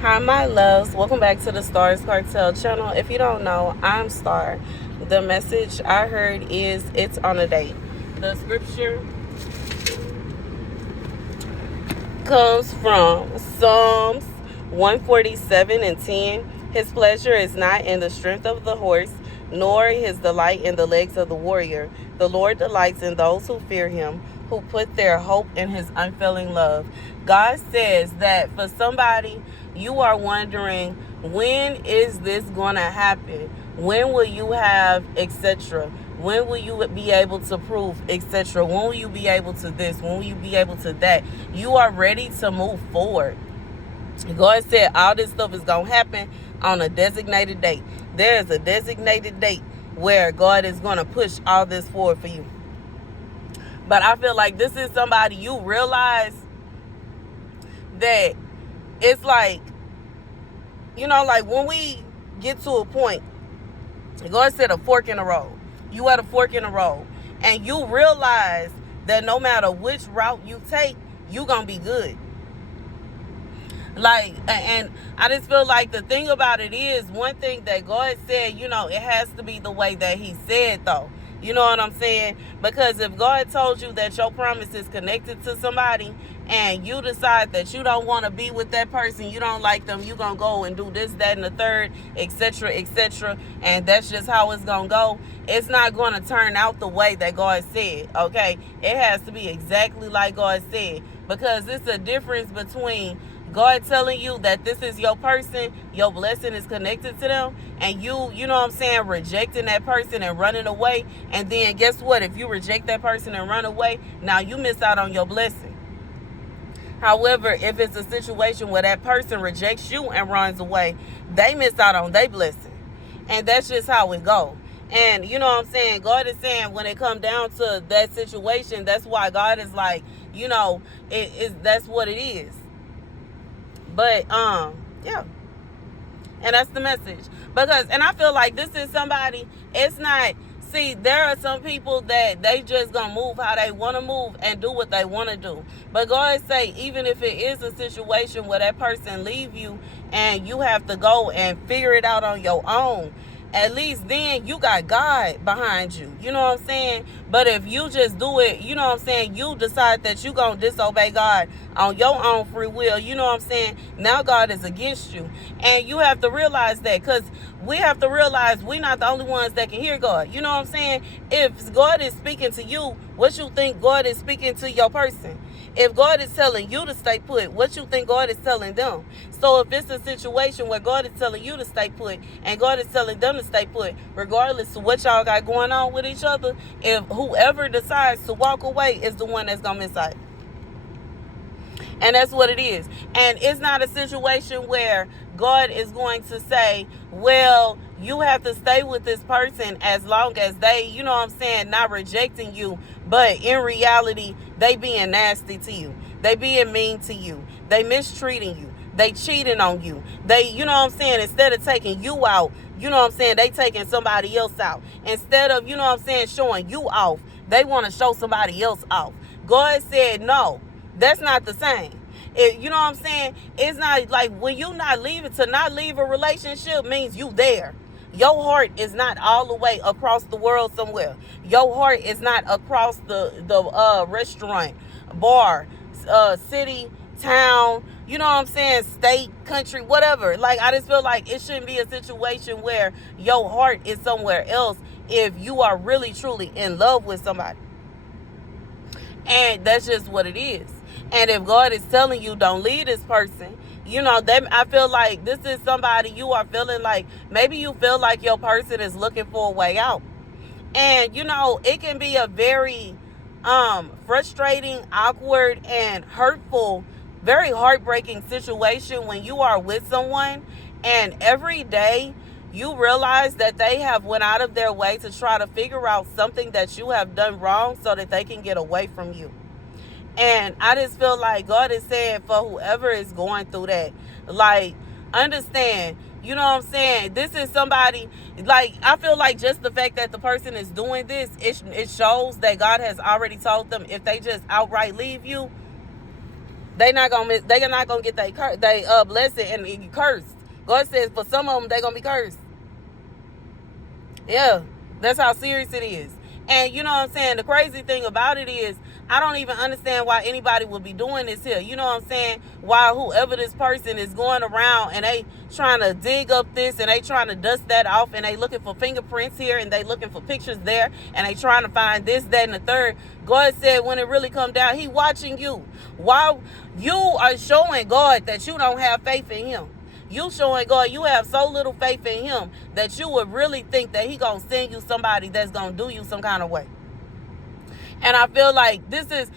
Hi, my loves. Welcome back to the Starscartel channel. If you don't know, I'm Star. The message I heard is it's on a date. The scripture comes from Psalms 147 and 10. His pleasure is not in the strength of the horse, nor his delight in the legs of the warrior. The Lord delights in those who fear him, who put their hope in his unfailing love. God says that for somebody, you are wondering, when is this going to happen? When will you have, etc.? When will you be able to prove, etc.? When will you be able to this? When will you be able to that? You are ready to move forward. God said all this stuff is going to happen on a designated date. There is a designated date where God is going to push all this forward for you. But I feel like this is somebody you realize that it's like, like when we get to a point, God said a fork in the road. You at a fork in the road. And you realize that no matter which route you take, you going to be good. And I just feel like the thing about it is, one thing that God said, it has to be the way that he said, though. You know what I'm saying? Because if God told you that your promise is connected to somebody and you decide that you don't want to be with that person, you don't like them, you're going to go and do this, that, and the third, etc., etc., and that's just how it's going to go, it's not going to turn out the way that God said, okay? It has to be exactly like God said, because it's a difference between God telling you that this is your person, your blessing is connected to them, and rejecting that person and running away. And then guess what? If you reject that person and run away, now you miss out on your blessing. However, if it's a situation where that person rejects you and runs away, they miss out on their blessing. And that's just how it goes. And God is saying when it comes down to that situation, that's why God is like, that's what it is. But yeah. And that's the message. And I feel like this is somebody, it's not, see, there are some people that they just gonna move how they want to move and do what they want to do. But God say, even if it is a situation where that person leave you and you have to go and figure it out on your own, at least then you got God behind you. You know what I'm saying? But if you just do it, you decide that you going to disobey God on your own free will, now God is against you. And you have to realize that, because we have to realize we're not the only ones that can hear God. You know what I'm saying? If God is speaking to you, what you think God is speaking to your person? If God is telling you to stay put, what you think God is telling them? So if it's a situation where God is telling you to stay put and God is telling them to stay put, regardless of what y'all got going on with each other, if whoever decides to walk away is the one that's going to miss out. And that's what it is. And it's not a situation where God is going to say, well, you have to stay with this person as long as they, not rejecting you. But in reality, they being nasty to you. They being mean to you. They mistreating you. They cheating on you. They, instead of taking you out, they taking somebody else out. Instead of, showing you off, they want to show somebody else off. God said, no, that's not the same. It's not like when you not leaving, to not leave a relationship means you there. Your heart is not all the way across the world somewhere. Your heart is not across the restaurant, bar, city, town, state, country, whatever. Like, I just feel like it shouldn't be a situation where your heart is somewhere else if you are really, truly in love with somebody. And that's just what it is. And if God is telling you don't leave this person, I feel like this is somebody you are feeling like, maybe you feel like your person is looking for a way out. And, it can be a very frustrating, awkward, and hurtful, very heartbreaking situation when you are with someone and every day you realize that they have went out of their way to try to figure out something that you have done wrong so that they can get away from you. And I just feel like God is saying for whoever is going through that, like, understand, this is somebody, like, I feel like just the fact that the person is doing this, it shows that God has already told them if they just outright leave you, They're not gonna get they blessing and get cursed. God says for some of them they're gonna be cursed. Yeah, that's how serious it is. And you know what I'm saying? The crazy thing about it is, I don't even understand why anybody would be doing this here. You know what I'm saying? Why whoever this person is going around and they trying to dig up this and they trying to dust that off and they looking for fingerprints here and they looking for pictures there and they trying to find this, that, and the third. God said when it really come down, he watching you. While you are showing God that you don't have faith in him. You showing God you have so little faith in him that you would really think that he gonna send you somebody that's gonna do you some kind of way. And I feel like this is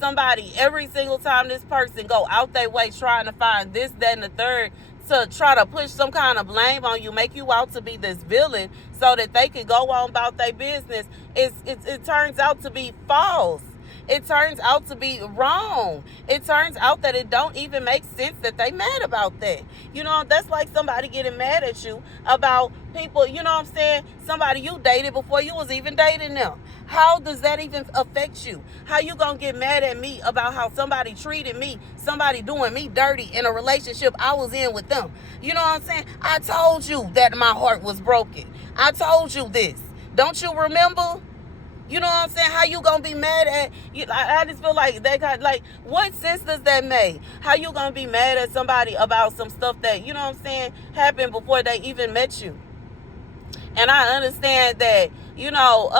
somebody, every single time this person go out their way trying to find this, that, and the third to try to push some kind of blame on you, make you out to be this villain so that they can go on about their business, it turns out to be false. It turns out to be wrong. It turns out that it don't even make sense that they mad about that. You know, that's like somebody getting mad at you about people, you know what I'm saying? Somebody you dated before you was even dating them. How does that even affect you? How you gonna get mad at me about how somebody treated me, somebody doing me dirty in a relationship I was in with them? You know what I'm saying? I told you that my heart was broken. I told you this. Don't you remember? You know what I'm saying? How you gonna be mad at you? I just feel like that kind, like, what sense does that make? How you gonna be mad at somebody about some stuff that, you know what I'm saying, happened before they even met you? And I understand that, you know,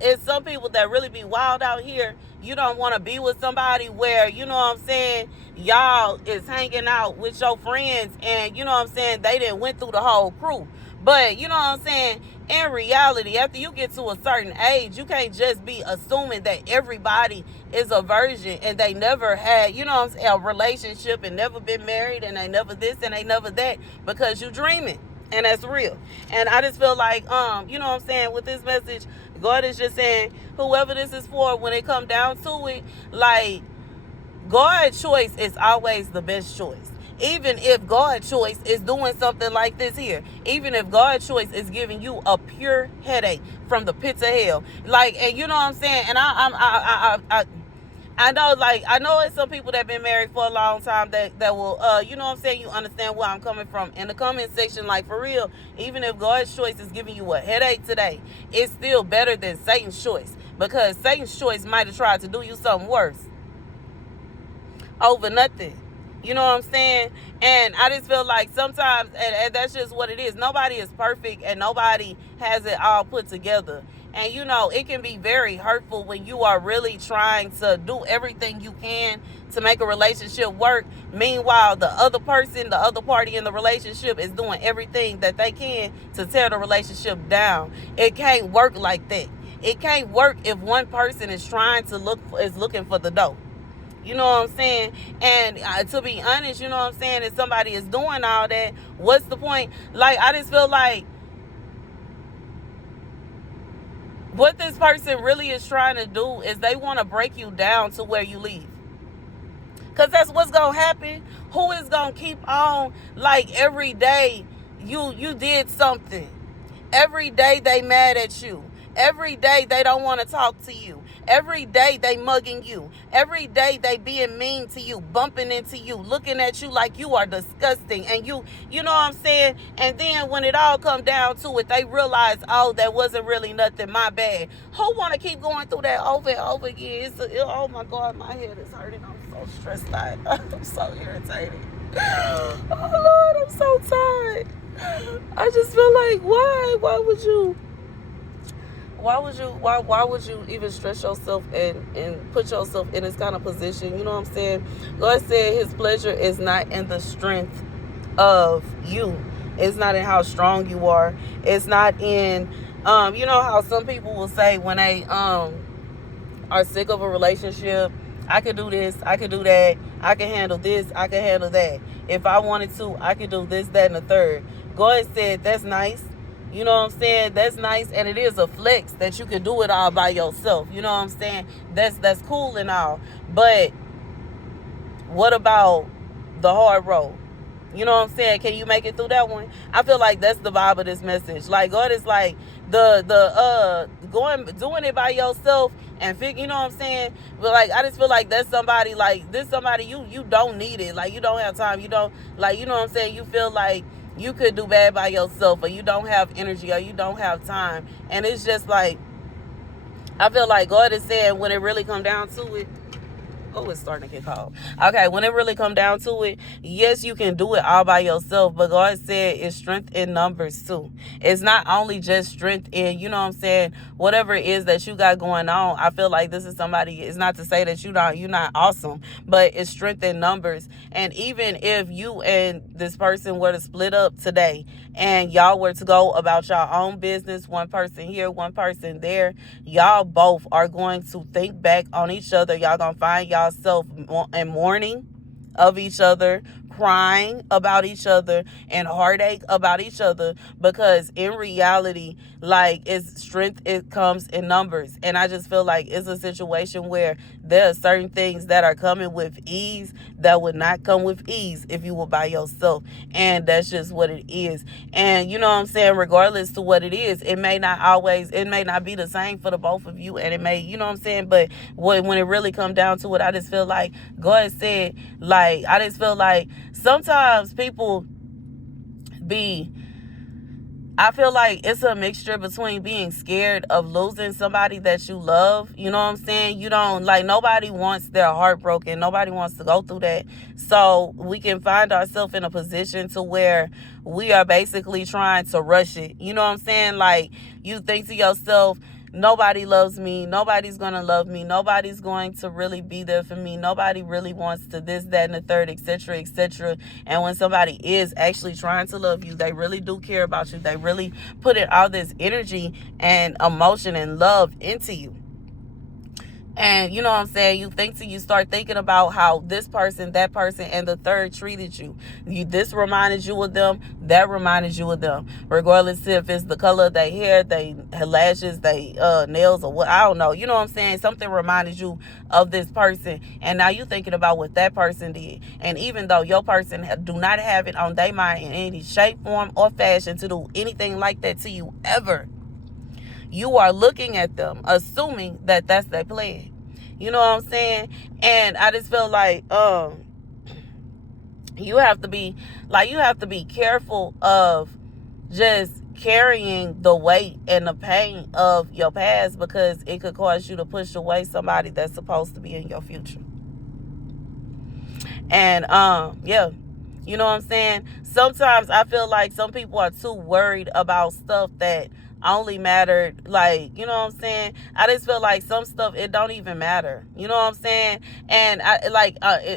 it's some people that really be wild out here. You don't want to be with somebody where, you know what I'm saying, y'all is hanging out with your friends and, you know what I'm saying, they didn't went through the whole crew. But, you know what I'm saying, in reality, after you get to a certain age, you can't just be assuming that everybody is a virgin and they never had, you know what I'm saying, a relationship and never been married and they never this and they never that, because you dreaming. And that's real. And I just feel like, you know what I'm saying, with this message, God is just saying, whoever this is for, when it come down to it, like, God's choice is always the best choice. Even if God's choice is doing something like this here, even if God's choice is giving you a pure headache from the pits of hell, like, and you know what I'm saying, and I know, like, I know it's some people that have been married for a long time that will, you know what I'm saying, you understand where I'm coming from. In the comment section, like, for real, even if God's choice is giving you a headache today, it's still better than Satan's choice, because Satan's choice might have tried to do you something worse over nothing. You know what I'm saying? And I just feel like sometimes, and that's just what it is, nobody is perfect and nobody has it all put together. And, you know, it can be very hurtful when you are really trying to do everything you can to make a relationship work. Meanwhile, the other person, the other party in the relationship is doing everything that they can to tear the relationship down. It can't work like that. It can't work if one person is looking for the dough. You know what I'm saying? And to be honest, you know what I'm saying, if somebody is doing all that, what's the point? Like, I just feel like what this person really is trying to do is they want to break you down to where you leave. Because that's what's going to happen. Who is going to keep on, like, every day you did something. Every day they mad at you. Every day they don't want to talk to you. Every day they mugging you. Every day they being mean to you, bumping into you, looking at you like you are disgusting. And you know what I'm saying? And then when it all come down to it, they realize, oh, that wasn't really nothing, my bad. Who want to keep going through that over and over again? Oh my God, my head is hurting. I'm so stressed out. I'm so irritated. Oh Lord, I'm so tired. I just feel like, why would you even stress yourself and put yourself in this kind of position? You know what I'm saying? God said his pleasure is not in the strength of you. It's not in how strong you are. It's not in, you know how some people will say when they are sick of a relationship, I could do this, I could do that, I can handle this, I can handle that. If I wanted to, I could do this, that, and the third. God said, that's nice. You know what I'm saying? That's nice, and it is a flex that you can do it all by yourself. You know what I'm saying? That's cool and all. But what about the hard road? You know what I'm saying? Can you make it through that one? I feel like that's the vibe of this message. Like God is like the going doing it by yourself and figure, you know what I'm saying? But like I just feel like that's somebody, like this somebody you don't need it. Like you don't have time. You don't, like, you know what I'm saying? You feel like you could do bad by yourself, or you don't have energy, or you don't have time. And it's just like I feel like God is saying, when it really come down to it, oh, it's starting to get cold. Okay, when it really come down to it, yes, you can do it all by yourself, but God said it's strength in numbers too. It's not only just strength in, you know what I'm saying, whatever it is that you got going on. I feel like this is somebody, it's not to say that you're not awesome, but it's strength in numbers. And even if you and this person were to split up today and y'all were to go about your own business, one person here, one person there, y'all both are going to think back on each other. Y'all gonna find yourself in mourning of each other, crying about each other, and heartache about each other, because in reality, like, it's strength, it comes in numbers. And I just feel like it's a situation where there are certain things that are coming with ease that would not come with ease if you were by yourself. And that's just what it is. And you know what I'm saying, regardless to what it is, it may not be the same for the both of you, and it may, you know what I'm saying, but when it really come down to it, I just feel like God said, like, I just feel like sometimes people I feel like it's a mixture between being scared of losing somebody that you love. You know what I'm saying? You don't, like, nobody wants their heart broken. Nobody wants to go through that. So we can find ourselves in a position to where we are basically trying to rush it. You know what I'm saying? Like, you think to yourself, nobody loves me. Nobody's going to love me. Nobody's going to really be there for me. Nobody really wants to this, that, and the third, etc., etc. And when somebody is actually trying to love you, they really do care about you. They really put in all this energy and emotion and love into you. And you know what I'm saying? You start thinking about how this person, that person, and the third treated you. This reminded you of them, that reminded you of them. Regardless if it's the color of their hair, their lashes, their nails, or what, I don't know. You know what I'm saying? Something reminded you of this person. And now you thinking about what that person did. And even though your person do not have it on their mind in any shape, form, or fashion to do anything like that to you ever, you are looking at them, assuming that that's their plan. You know what I'm saying? And I just feel like you have to be careful of just carrying the weight and the pain of your past, because it could cause you to push away somebody that's supposed to be in your future. And yeah. You know what I'm saying? Sometimes I feel like some people are too worried about stuff that only mattered, like, you know what I'm saying? I just feel like some stuff, it don't even matter. You know what I'm saying? And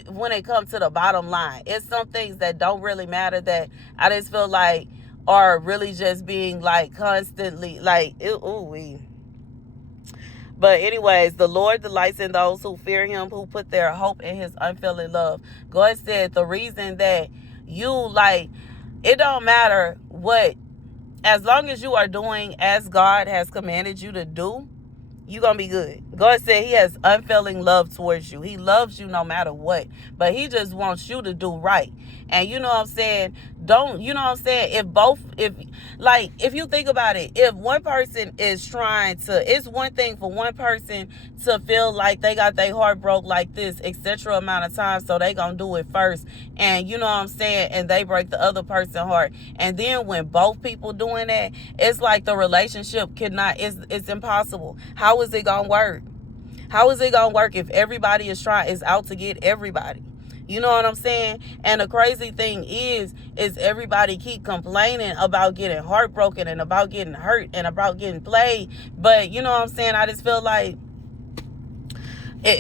when it comes to the bottom line, it's some things that don't really matter that I just feel like are really just being like constantly like, ooh. But anyways, the Lord delights in those who fear him, who put their hope in his unfailing love. God said the reason that you, like, it don't matter what, as long as you are doing as God has commanded you to do, you're going to be good. God said he has unfailing love towards you. He loves you no matter what. But he just wants you to do right. And you know what I'm saying? If you think about it, if one person is trying to, it's one thing for one person to feel like they got their heart broke like this, etc. amount of times, so they gonna do it first. And you know what I'm saying? And they break the other person's heart. And then when both people doing that, it's like the relationship it's impossible. How is it gonna work? How is it gonna work if everybody is out to get everybody? You know what I'm saying? And the crazy thing is everybody keep complaining about getting heartbroken and about getting hurt and about getting played. But you know what I'm saying? I just feel like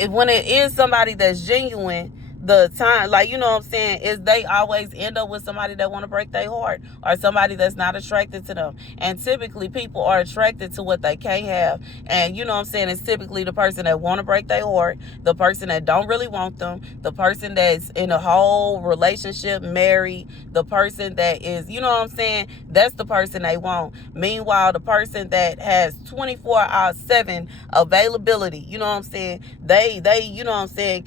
when it is somebody that's genuine, the time, like, you know what I'm saying, is they always end up with somebody that want to break their heart, or somebody that's not attracted to them. And typically people are attracted to what they can't have. And you know what I'm saying, it's typically the person that want to break their heart, the person that don't really want them, the person that's in a whole relationship, married, the person that is, you know what I'm saying, that's the person they want. Meanwhile, the person that has 24/7 availability, you know what I'm saying, they you know what I'm saying,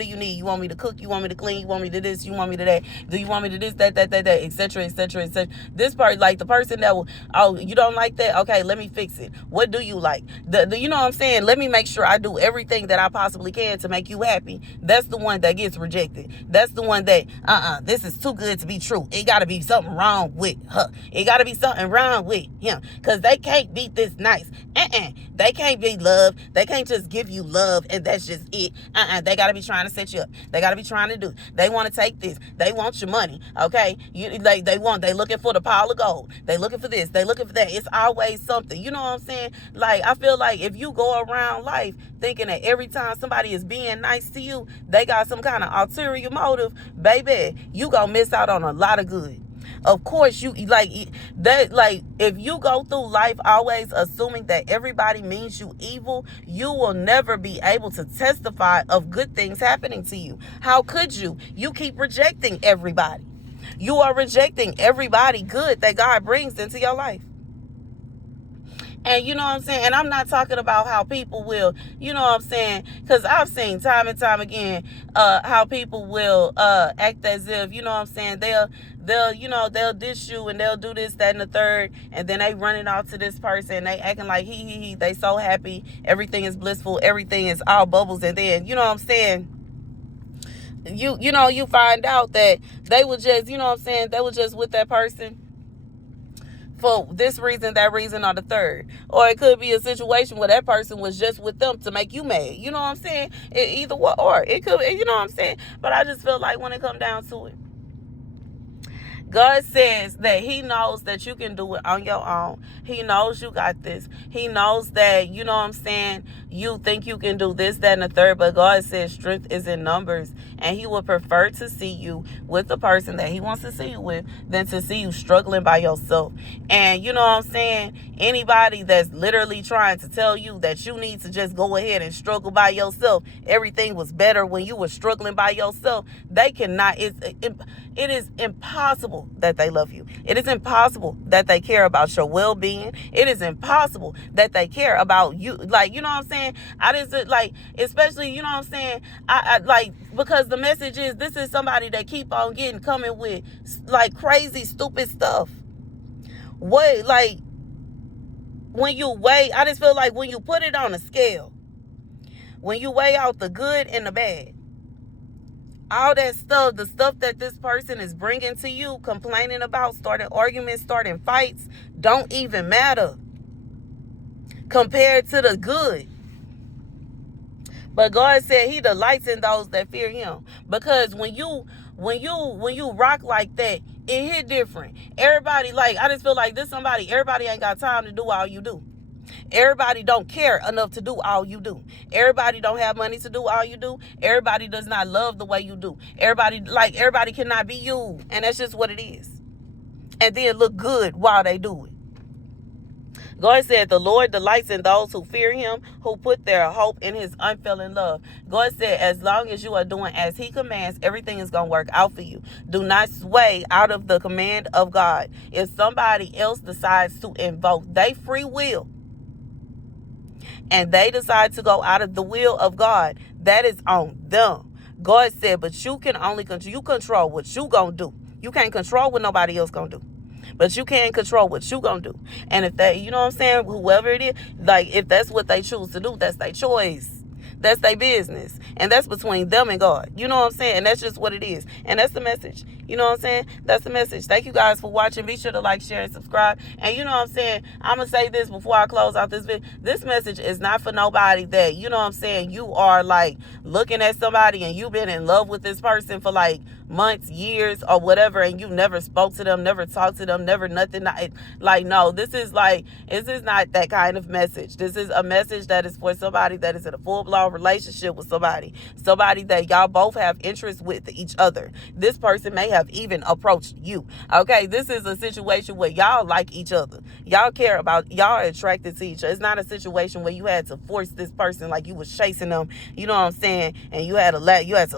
do you need? You want me to cook? You want me to clean? You want me to this? You want me to that? Do you want me to this, that, etc., etc., etc.? This part, like the person that will, oh, you don't like that? Okay, let me fix it. What do you like? You know what I'm saying? Let me make sure I do everything that I possibly can to make you happy. That's the one that gets rejected. That's the one that, this is too good to be true. It got to be something wrong with her. It got to be something wrong with him, because they can't be this nice. They can't be loved. They can't just give you love and that's just it. They got to be trying to set you up. They got to be trying to do. They want to take this. They want your money. Okay, they looking for the pile of gold. They looking for this. They looking for that. It's always something. You know what I'm saying? Like, I feel like if you go around life thinking that every time somebody is being nice to you, they got some kind of ulterior motive, baby, you gonna miss out on a lot of good. Of course, you like that. Like, if you go through life always assuming that everybody means you evil, you will never be able to testify of good things happening to you. How could you? You keep rejecting everybody. You are rejecting everybody good that God brings into your life. And you know what I'm saying? And I'm not talking about how people will, you know what I'm saying? Because I've seen time and time again how people will act as if, you know what I'm saying, they'll dish you and they'll do this, that, and the third, and then they running off to this person. They acting like he, they so happy, everything is blissful, everything is all bubbles, and then, you know what I'm saying, you find out that they were just, you know what I'm saying, they were just with that person for this reason, that reason, or the third. Or it could be a situation where that person was just with them to make you mad. You know what I'm saying? Either one, or it could, you know what I'm saying? But I just feel like when it comes down to it, God says that he knows that you can do it on your own. He knows you got this. He knows that, you know what I'm saying, you think you can do this, that, and the third, but God says strength is in numbers, and he would prefer to see you with the person that he wants to see you with than to see you struggling by yourself. And you know what I'm saying, anybody that's literally trying to tell you that you need to just go ahead and struggle by yourself, everything was better when you were struggling by yourself, they cannot, it is impossible that they love you. It is impossible that they care about your well-being. It is impossible that they care about you. Like, you know what I'm saying? I just, like, especially, you know what I'm saying? I like, because the message is, this is somebody that keep on coming with, like, crazy, stupid stuff. What, like, when you weigh, I just feel like when you put it on a scale, when you weigh out the good and the bad, all that stuff, the stuff that this person is bringing to you, complaining about, starting arguments, starting fights, don't even matter compared to the good. But God said he delights in those that fear him. Because when you rock like that, it hit different. Everybody, like, I just feel like this somebody, everybody ain't got time to do all you do. Everybody don't care enough to do all you do. Everybody don't have money to do all you do. Everybody does not love the way you do. Everybody cannot be you. And that's just what it is. And then look good while they do it. God said the Lord delights in those who fear him, who put their hope in his unfailing love. God said, as long as you are doing as he commands, everything is going to work out for you. Do not sway out of the command of God. If somebody else decides to invoke their free will, and they decide to go out of the will of God, that is on them. God said, but you can only control what you gonna do. You can't control what nobody else gonna do. But you can control what you gonna do. And if they, you know what I'm saying, whoever it is, like, if that's what they choose to do, that's their choice. That's their business. And that's between them and God. You know what I'm saying? And that's just what it is. And that's the message. You know what I'm saying? That's the message. Thank you guys for watching. Be sure to like, share, and subscribe. And you know what I'm saying? I'm going to say this before I close out this video. This message is not for nobody that, you know what I'm saying, you are like looking at somebody and you've been in love with this person for like months, years, or whatever, and you never spoke to them, never talked to them, never nothing. Like, no, this is not that kind of message. This is a message that is for somebody that is in a full-blown relationship with somebody that y'all both have interest with each other. This person may have even approached you. Okay, this is a situation where y'all like each other. Y'all care about, y'all are attracted to each other. It's not a situation where you had to force this person, like you was chasing them, you know what I'm saying, and you had to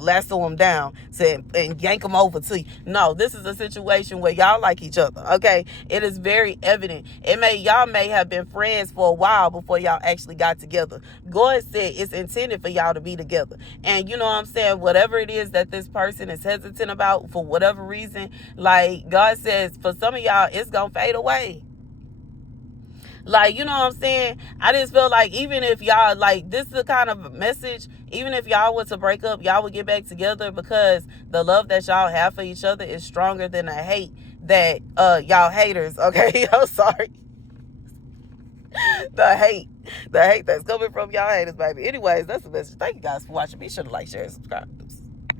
lasso them down and yank them over to you. No, this is a situation where y'all like each other. Okay, it is very evident. Y'all may have been friends for a while before y'all actually got together. God said it's intense. intended for y'all to be together. And you know what I'm saying, whatever it is that this person is hesitant about for whatever reason, like God says, for some of y'all, it's gonna fade away. Like, you know what I'm saying? I just feel like even if y'all, like, this is the kind of message, even if y'all were to break up, y'all would get back together, because the love that y'all have for each other is stronger than the hate that y'all haters, okay? I'm sorry. The hate that's coming from y'all haters, baby. Anyways, that's the message. Thank you guys for watching. Be sure to like, share, and subscribe.